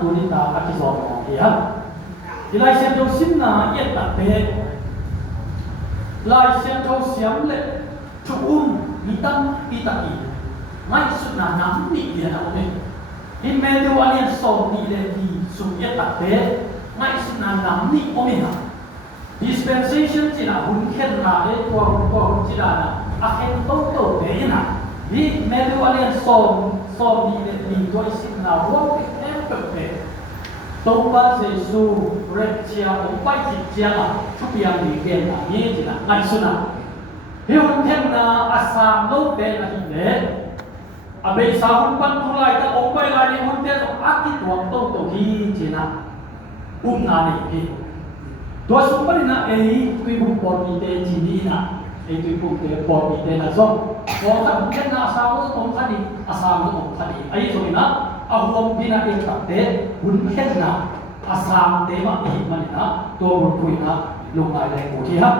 ตัวนี้ตาอธิสรของเฮียที่ไล่เส้นเขาสิ้นนาเย็ดตัดเตะไล่เส้นเขาเสียมเล็ชุกมีตั้งปีตะกีไม่สุดหนาน้ำนี่เดียนะโอเคที่เมดูอันนี้ส่งนี่เลยดีสุดเย็ดตัดเตะไม่สุดหนาน้ำนี่โอเคนะ dispensation จีน่ะหุ่นเข็นนาเอตัวหุ่นจีน่ะนะอาเข็นโตโตเตะนะที่เมดูอันนี้ส่งนี่เลยดีด้วยสิ้นนาว่าเป็นเอฟเฟกต์东巴是属热家，我拜几家啦，出边里边啦，嘢子啦，爱孙啦。迄份天呐，阿三老爹啦伊咧，阿未三份搬出来，得我拜来的份天，阿几多都去子啦，哪里去？多数不哩那对付保庇的子女啦，对付的保庇的那种，我看天呐，阿三都懂看的，阿三都懂看的，所以呢。เอาลมพินาเองตัดเตะหุ่นเข็นนะอาสามเตะมาอีกมันนะตัวบุญคุยนะลงรายแรงโอเคครับ